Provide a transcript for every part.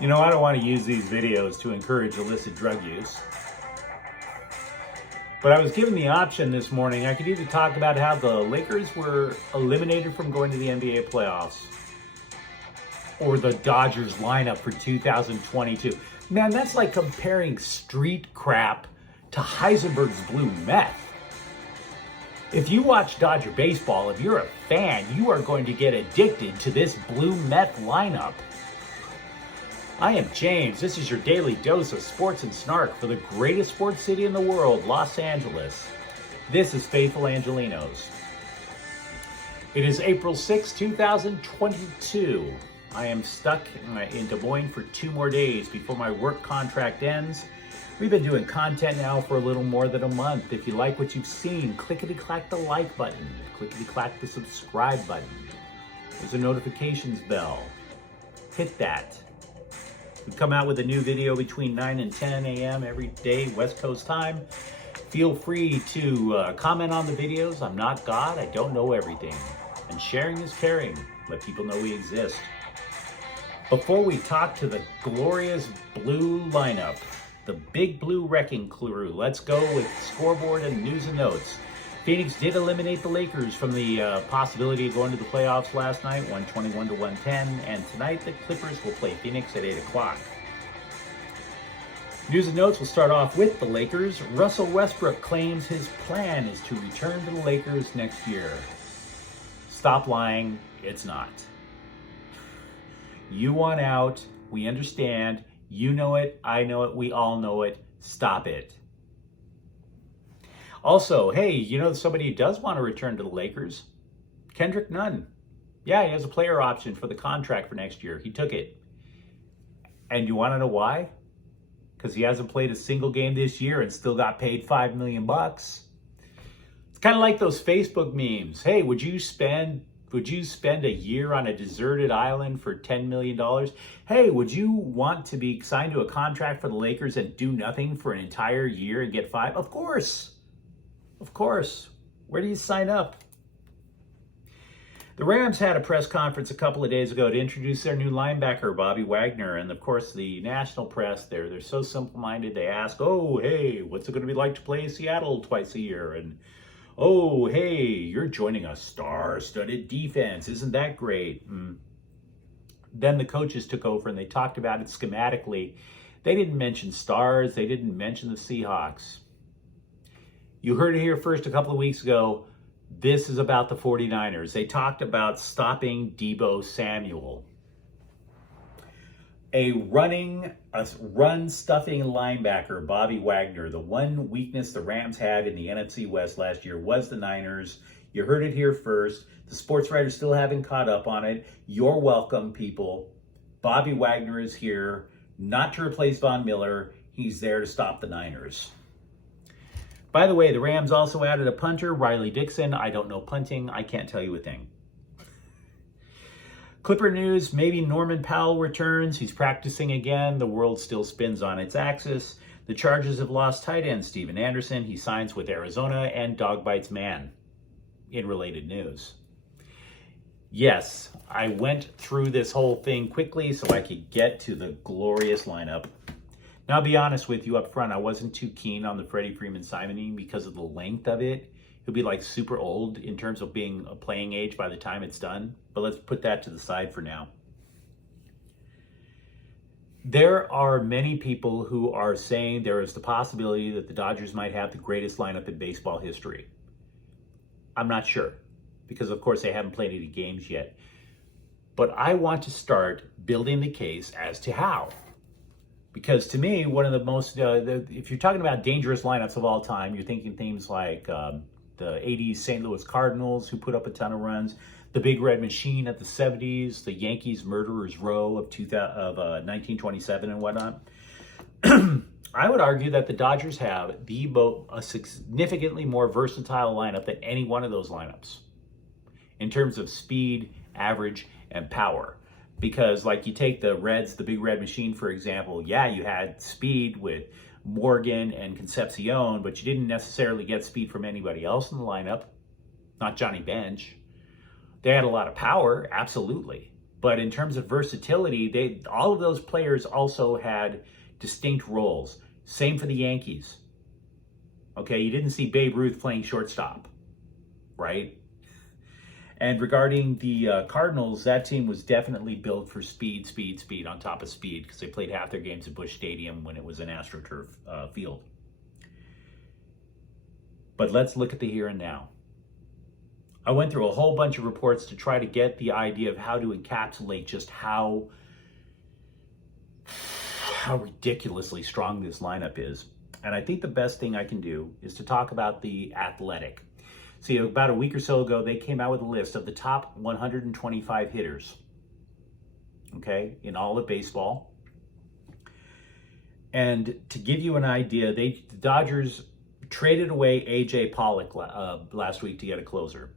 You know, I don't want to use these videos to encourage illicit drug use. But I was given the option this morning. I could either talk about how the Lakers were eliminated from going to the NBA playoffs or the Dodgers lineup for 2022. Man, that's like comparing street crap to Heisenberg's blue meth. If you watch Dodger baseball, if you're a fan, you are going to get addicted to this blue meth lineup. I am James. This is your daily dose of sports and snark for the greatest sports city in the world, Los Angeles. This is Faithful Angelenos. It is April 6, 2022. I am stuck in Des Moines for 2 more days before my work contract ends. We've been doing content now for a little more than a month. If you like what you've seen, clickety-clack the like button. Clickety-clack the subscribe button. There's a notifications bell. Hit that. We come out with a new video between 9 and 10 a.m. every day, West Coast time. Feel free to comment on the videos. I'm not God. I don't know everything. And sharing is caring. Let people know we exist. Before we talk to the glorious blue lineup, the Big Blue Wrecking Crew, let's go with scoreboard and news and notes. Phoenix did eliminate the Lakers from the possibility of going to the playoffs last night, 121-110, and tonight the Clippers will play Phoenix at 8 o'clock. News and notes will start off with the Lakers. Russell Westbrook claims his plan is to return to the Lakers next year. Stop lying, it's not. You want out, we understand, you know it, I know it, we all know it, stop it. Also, hey, you know somebody who does want to return to the Lakers? Kendrick Nunn. Yeah, he has a player option for the contract for next year. He took it. And you want to know why? Because he hasn't played a single game this year and still got paid $5 million. It's kind of like those Facebook memes. Hey, would you spend a year on a deserted island for $10 million? Hey, would you want to be signed to a contract for the Lakers and do nothing for an entire year and get 5? Of course. Of course. Where do you sign up? The Rams had a press conference a couple of days ago to introduce their new linebacker, Bobby Wagner. And of course, the national press, they're so simple-minded. They ask, oh, hey, what's it going to be like to play Seattle twice a year? And, oh, hey, you're joining a star-studded defense. Isn't that great? Then the coaches took over and they talked about it schematically. They didn't mention stars. They didn't mention the Seahawks. You heard it here first a couple of weeks ago. This is about the 49ers. They talked about stopping Deebo Samuel. A run-stuffing linebacker, Bobby Wagner. The one weakness the Rams had in the NFC West last year was the Niners. You heard it here first. The sports writers still haven't caught up on it. You're welcome, people. Bobby Wagner is here, not to replace Von Miller. He's there to stop the Niners. By the way, the Rams also added a punter, Riley Dixon. I don't know punting. I can't tell you a thing. Clipper news, maybe Norman Powell returns. He's practicing again. The world still spins on its axis. The Chargers have lost tight end Steven Anderson. He signs with Arizona, and dog bites man in related news. Yes, I went through this whole thing quickly so I could get to the glorious lineup. Now, I'll be honest with you up front, I wasn't too keen on the Freddie Freeman signing because of the length of it. He'll be like super old in terms of being a playing age by the time it's done. But let's put that to the side for now. There are many people who are saying there is the possibility that the Dodgers might have the greatest lineup in baseball history. I'm not sure because, of course, they haven't played any games yet. But I want to start building the case as to how. Because to me, one of the most, if you're talking about dangerous lineups of all time, you're thinking things like the 80s St. Louis Cardinals, who put up a ton of runs, the Big Red Machine at the 70s, the Yankees Murderers Row of 1927 and whatnot. I would argue that the Dodgers have a significantly more versatile lineup than any one of those lineups in terms of speed, average, and power. Because like you take the Reds, the Big Red Machine, for example, yeah, you had speed with Morgan and Concepcion, but you didn't necessarily get speed from anybody else in the lineup, not Johnny Bench. They had a lot of power, absolutely, But in terms of versatility, all of those players also had distinct roles. Same for the Yankees. Okay, you didn't see Babe Ruth playing shortstop, right? And regarding the Cardinals, that team was definitely built for speed, speed, speed on top of speed, because they played half their games at Busch Stadium when it was an AstroTurf field. But let's look at the here and now. I went through a whole bunch of reports to try to get the idea of how to encapsulate just how ridiculously strong this lineup is. And I think the best thing I can do is to talk about the Athletic. See, about a week or so ago, they came out with a list of the top 125 hitters, okay, in all of baseball. And to give you an idea, the Dodgers traded away A.J. Pollock last week to get a closer.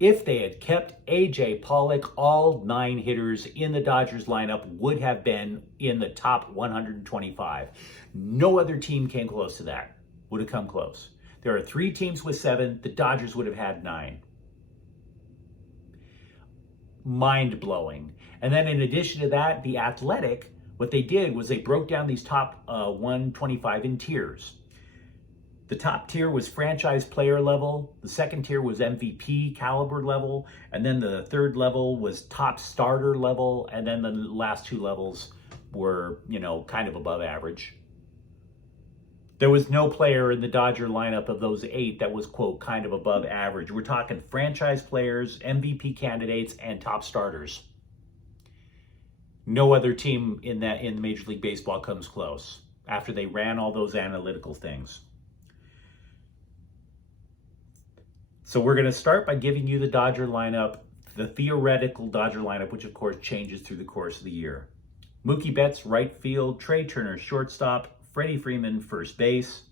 If they had kept A.J. Pollock, all 9 hitters in the Dodgers lineup would have been in the top 125. No other team came close to that, would have come close. There are 3 teams with 7. The Dodgers would have had 9. Mind-blowing. And then in addition to that, the Athletic, what they did was they broke down these top 125 in tiers. The top tier was franchise player level, the second tier was MVP caliber level, and then the third level was top starter level, and then the last 2 levels were, kind of above average. There was no player in the Dodger lineup of those 8 that was, quote, kind of above average. We're talking franchise players, MVP candidates, and top starters. No other team in Major League Baseball comes close after they ran all those analytical things. So we're going to start by giving you the Dodger lineup, the theoretical Dodger lineup, which of course changes through the course of the year. Mookie Betts, right field. Trey Turner, shortstop. Freddie Freeman, first base.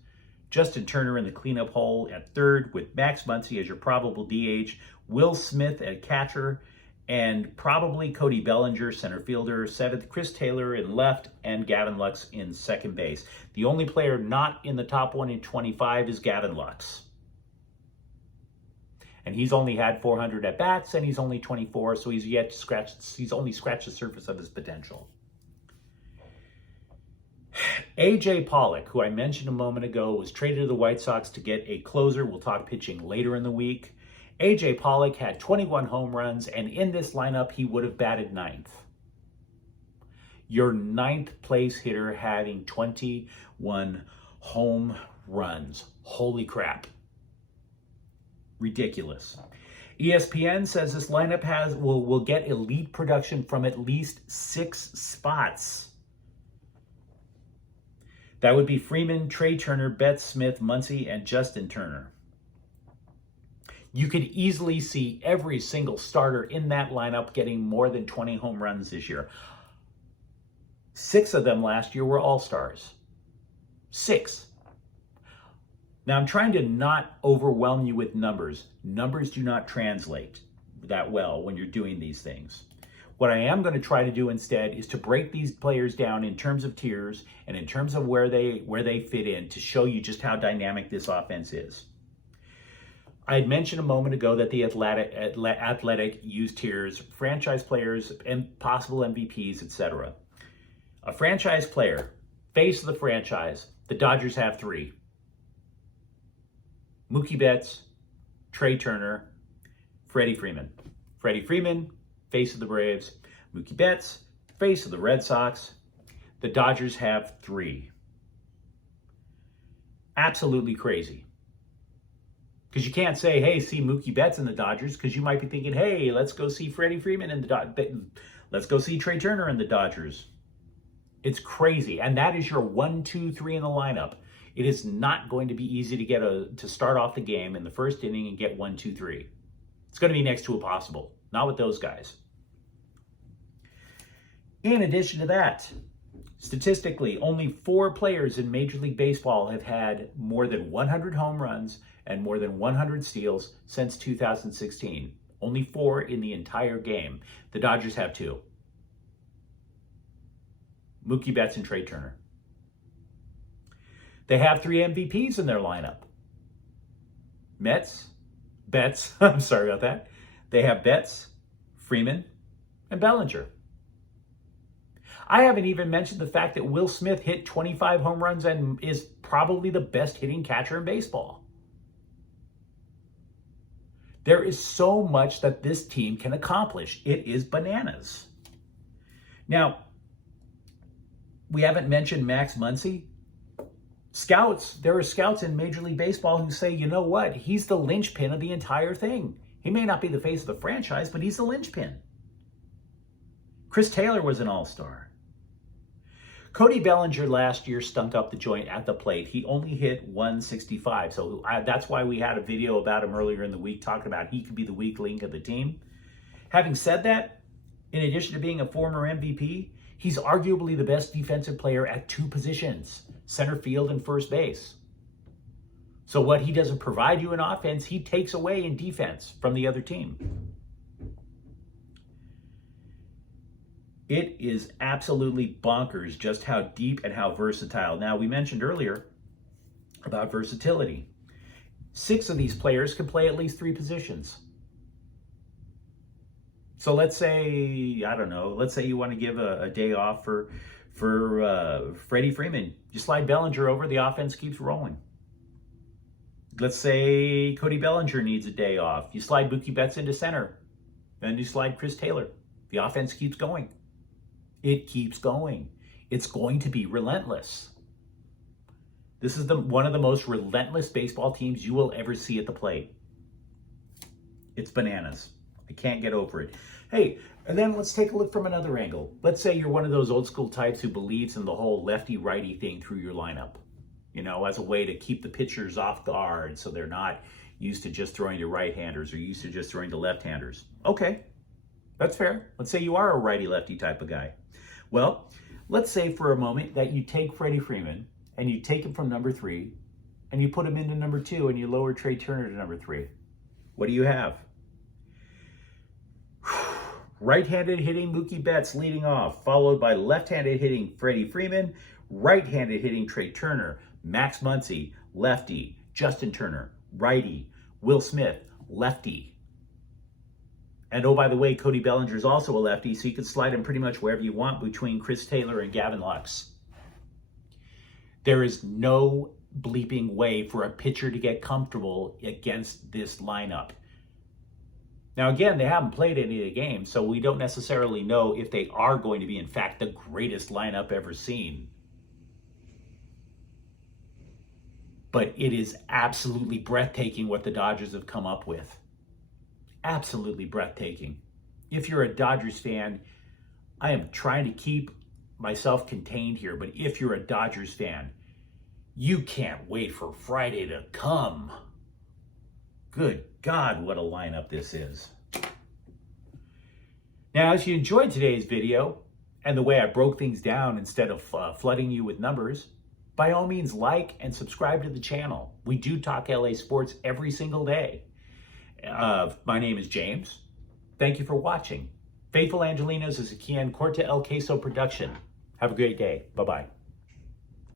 Justin Turner in the cleanup hole at third, with Max Muncy as your probable DH. Will Smith at catcher, and probably Cody Bellinger, center fielder. Seventh, Chris Taylor in left, and Gavin Lux in second base. The only player not in the top 125 is Gavin Lux. And he's only had 400 at bats, and he's only 24, so he's only scratched the surface of his potential. A.J. Pollock, who I mentioned a moment ago, was traded to the White Sox to get a closer. We'll talk pitching later in the week. A.J. Pollock had 21 home runs, and in this lineup, he would have batted 9th. Your 9th place hitter having 21 home runs. Holy crap. Ridiculous. ESPN says this lineup will get elite production from at least 6 spots. That would be Freeman, Trey Turner, Betts, Smith, Muncy, and Justin Turner. You could easily see every single starter in that lineup getting more than 20 home runs this year. 6 of them last year were all-stars. 6. Now, I'm trying to not overwhelm you with numbers. Numbers do not translate that well when you're doing these things. What I am going to try to do instead is to break these players down in terms of tiers and in terms of where they fit in to show you just how dynamic this offense is. I had mentioned a moment ago that the Athletic used tiers, franchise players, and possible MVPs, etc. A franchise player, face of the franchise, the Dodgers have 3. Mookie Betts, Trey Turner, Freddie Freeman. Freddie Freeman, face of the Braves. Mookie Betts, face of the Red Sox. The Dodgers have 3. Absolutely crazy. Because you can't say, hey, see Mookie Betts in the Dodgers, because you might be thinking, hey, let's go see Freddie Freeman in the Dodgers. Let's go see Trey Turner in the Dodgers. It's crazy. And that is your 1, 2, 3 in the lineup. It is not going to be easy to start off the game in the first inning and get 1, 2, 3. It's going to be next to impossible. Not with those guys. In addition to that, statistically, only 4 players in Major League Baseball have had more than 100 home runs and more than 100 steals since 2016. Only 4 in the entire game. The Dodgers have 2. Mookie Betts and Trey Turner. They have 3 MVPs in their lineup. Betts, I'm sorry about that. They have Betts, Freeman, and Bellinger. I haven't even mentioned the fact that Will Smith hit 25 home runs and is probably the best hitting catcher in baseball. There is so much that this team can accomplish. It is bananas. Now, we haven't mentioned Max Muncy. There are scouts in Major League Baseball who say, you know what? He's the linchpin of the entire thing. He may not be the face of the franchise, but he's the linchpin. Chris Taylor was an all-star. Cody Bellinger last year stunk up the joint at the plate. He only hit 165. So that's why we had a video about him earlier in the week talking about he could be the weak link of the team. Having said that, in addition to being a former MVP, he's arguably the best defensive player at two positions, center field and first base. So what he doesn't provide you in offense, he takes away in defense from the other team. It is absolutely bonkers just how deep and how versatile. Now, we mentioned earlier about versatility. 6 of these players can play at least 3 positions. So let's say, I don't know, let's say you want to give a day off for Freddie Freeman. You slide Bellinger over, the offense keeps rolling. Let's say Cody Bellinger needs a day off. You slide Mookie Betts into center. Then you slide Chris Taylor. The offense keeps going. It keeps going. It's going to be relentless. This is one of the most relentless baseball teams you will ever see at the plate. It's bananas. I can't get over it. Hey, and then let's take a look from another angle. Let's say you're one of those old school types who believes in the whole lefty-righty thing through your lineup, you know, as a way to keep the pitchers off guard so they're not used to just throwing to right-handers or used to just throwing to left-handers. Okay, that's fair. Let's say you are a righty-lefty type of guy. Well, let's say for a moment that you take Freddie Freeman and you take him from number 3 and you put him into number 2 and you lower Trey Turner to number 3. What do you have? Right-handed hitting Mookie Betts leading off, followed by left-handed hitting Freddie Freeman, right-handed hitting Trey Turner, Max Muncy, lefty, Justin Turner, righty, Will Smith, lefty. And oh, by the way, Cody Bellinger is also a lefty, so you can slide him pretty much wherever you want between Chris Taylor and Gavin Lux. There is no bleeping way for a pitcher to get comfortable against this lineup. Now, again, they haven't played any of the games, so we don't necessarily know if they are going to be, in fact, the greatest lineup ever seen. But it is absolutely breathtaking what the Dodgers have come up with. Absolutely breathtaking. If you're a Dodgers fan, I am trying to keep myself contained here, but if you're a Dodgers fan, you can't wait for Friday to come. Good God, what a lineup this is. Now, as you enjoyed today's video and the way I broke things down instead of flooding you with numbers, by all means, like and subscribe to the channel. We do talk LA sports every single day. My name is James. Thank you for watching. Faithful Angelenos is a Kian Corta El Queso production. Have a great day. Bye-bye.